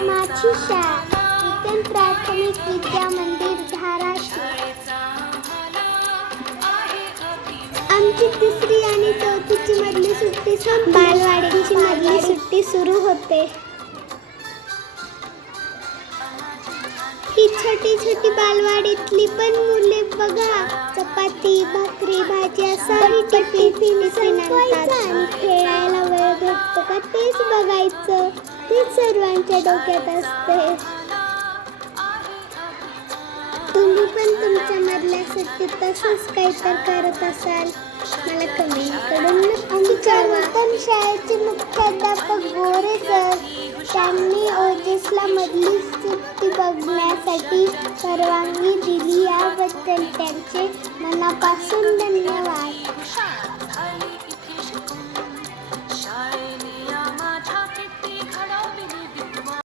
माझी शाळा नूतन प्राथमिक विद्या मंदिर धाराशिव. आमची तिसरी आणि चौथीची मधली सुट्टी बालवाडीची मधली सुट्टी सुरू होते. ही छोटी छोटी बालवाडीतली पण मुले बघा, चपाती भाकरी भाजी असाही टिफिन आणतात आणि खेळायला वेळ भेटतो का तेच बघायचं. तेच सर्वांच्या डोक्यात असते. तुम्ही पण तुमच्या मधल्या सुट्टीत तसंच काहीतरी करत असाल, मला कमेंट करून आमच्या नूतन शाळेचे मुख्याध्यापक गोरे सर, त्यांनी ओजसला मधली सुट्टी बघण्यासाठी परवानगी दिली, याबद्दल त्यांचे मनापासून धन्यवाद.